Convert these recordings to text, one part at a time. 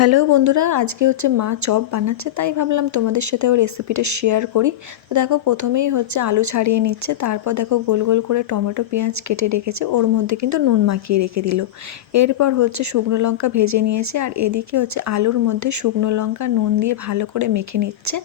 Hello বন্ধুরা, আজকে হচ্ছে মা চপ বানাচ্ছে, তাই ভাবলাম তোমাদের সাথে ওই রেসিপিটা শেয়ার করি। তো দেখো, প্রথমেই হচ্ছে আলু ছাড়িয়ে নিচ্ছে, তারপর দেখো গোল গোল করে টমেটো পেঁয়াজ কেটে রেখেছে, ওর মধ্যে কিন্তু নুন মাখিয়ে রেখে দিল। এরপর হচ্ছে শুকনো লঙ্কা ভেজে নিয়েছে, আর এদিকে হচ্ছে আলুর মধ্যে শুকনো লঙ্কা নুন দিয়ে ভালো করে মেখে নিচ্ছে।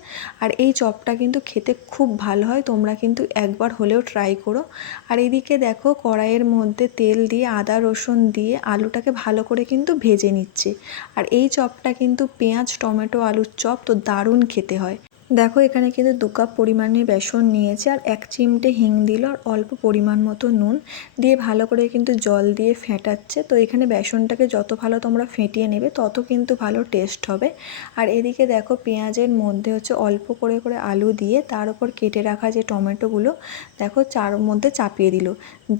আর এই চপটা কিন্তু খেতে খুব ভালো হয়, তোমরা কিন্তু একবার হলেও ট্রাই করো। আর এদিকে দেখো, কড়াইয়ের মধ্যে তেল দিয়ে আদা রসুন দিয়ে আলুটাকে ভালো করে কিন্তু ভেজে নিচ্ছে। আর এই চপটা কিন্তু পেঁয়াজ টমেটো আলুর চপ, তো দারুণ খেতে হয়। দেখো, এখানে কিন্তু 2 কাপ পরিমাণে বেসন নিয়েছে, আর 1 চিমটে হিং দিল, আর অল্প পরিমাণ মতো নুন দিয়ে ভালো করে কিন্তু জল দিয়ে ফেটাচ্ছে। তো এখানে বেসনটাকে যত ভালো তোমরা ফেটিয়ে নেবে তত কিন্তু ভালো টেস্ট হবে। আর এদিকে দেখো, পেঁয়াজের মধ্যে হচ্ছে অল্প করে করে আলু দিয়ে তার উপর কেটে রাখা যে টমেটোগুলো দেখো চার মধ্যে চাপিয়ে দিল।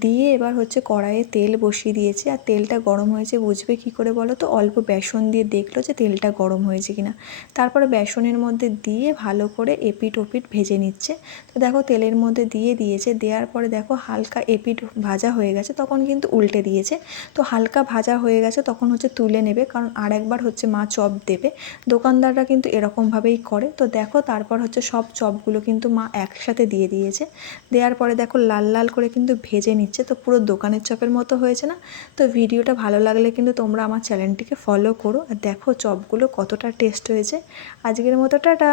দিয়ে এবার হচ্ছে কড়াইয়ে তেল বসিয়ে দিয়েছে, আর তেলটা গরম হয়েছে বুঝবে কি করে বলো তো? অল্প বেসন দিয়ে দেখলো যে তেলটা গরম হয়েছে কিনা। তারপরে বেসনের মধ্যে দিয়ে ভালো করে এপিট ওপিট ভেজে নিচ্ছে। তো দেখো, তেলের মধ্যে দিয়ে দিয়েছে, দেওয়ার পরে দেখো হালকা এপিট ভাজা হয়ে গেছে, তখন কিন্তু উল্টে দিয়েছে। তো হালকা ভাজা হয়ে গেছে তখন হচ্ছে তুলে নেবে, কারণ আরেকবার হচ্ছে মা চপ দেবে। দোকানদাররা কিন্তু এরকমভাবেই করে। তো দেখো, তারপর হচ্ছে সব চপগুলো কিন্তু মা একসাথে দিয়ে দিয়েছে। দেওয়ার পরে দেখো লাল লাল করে কিন্তু ভেজে নিচ্ছে, তো পুরো দোকানের চপের মতো হয়েছে না? তো ভিডিওটা ভালো লাগলে কিন্তু তোমরা আমার চ্যানেলটিকে ফলো করো, আর দেখো চপগুলো কতটা টেস্ট হয়েছে। আজকের মতো টাটা।